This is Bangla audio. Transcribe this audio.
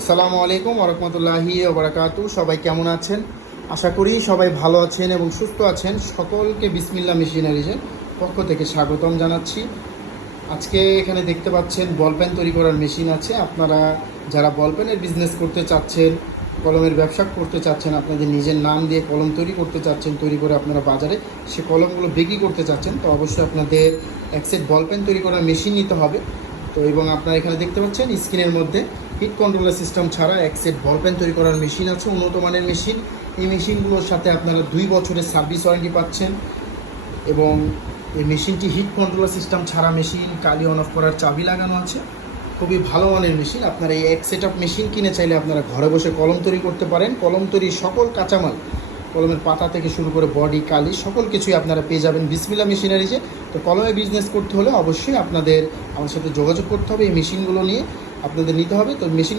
আসসালামু আলাইকুম ওরহমতুল্লাহি ওবরাকাতু সবাই কেমন আছেন? আশা করি সবাই ভালো আছেন এবং সুস্থ আছেন। সকলকে বিসমিল্লা মেশিনারিজের পক্ষ থেকে স্বাগতম জানাচ্ছি। আজকে এখানে দেখতে পাচ্ছেন বল পেন তৈরি করার মেশিন আছে। আপনারা যারা বল পেনের বিজনেস করতে চাচ্ছেন, কলমের ব্যবসা করতে চাচ্ছেন, আপনাদের নিজের নাম দিয়ে কলম তৈরি করতে চাচ্ছেন, তৈরি করে আপনারা বাজারে সে কলমগুলো বিক্রি করতে চাচ্ছেন, তো অবশ্যই আপনাদের এক সেট বল পেন তৈরি করার মেশিন নিতে হবে। তো এবং আপনারা এখানে দেখতে পাচ্ছেন, স্ক্রিনের মধ্যে হিট কন্ট্রোলার সিস্টেম ছাড়া এক সেট বল পেন তৈরি করার মেশিন আছে, উন্নত মানের মেশিন এই মেশিনগুলোর সাথে আপনারা দুই বছরের সার্ভিস ওয়ারেন্টি পাচ্ছেন এবং এই মেশিনটি হিট কন্ট্রোলার সিস্টেম ছাড়া মেশিন কালি অন অফ করার চাবি লাগানো আছে। খুবই ভালো মানের মেশিন আপনারা এই এক সেট মেশিন কিনে চাইলে আপনারা ঘরে বসে কলম তৈরি করতে পারেন। কলম তৈরির সকল কাঁচামাল কলমের পাতা থেকে শুরু করে বডি, কালি, সকল কিছুই আপনারা পেয়ে যাবেন বিসমিলা মেশিনারিজে। তো কলমে বিজনেস করতে হলে অবশ্যই আপনাদের, আমার সাথে যোগাযোগ করতে হবে এই মেশিনগুলো নিয়ে। আপনাদের নিতে হবে, তো মেশিন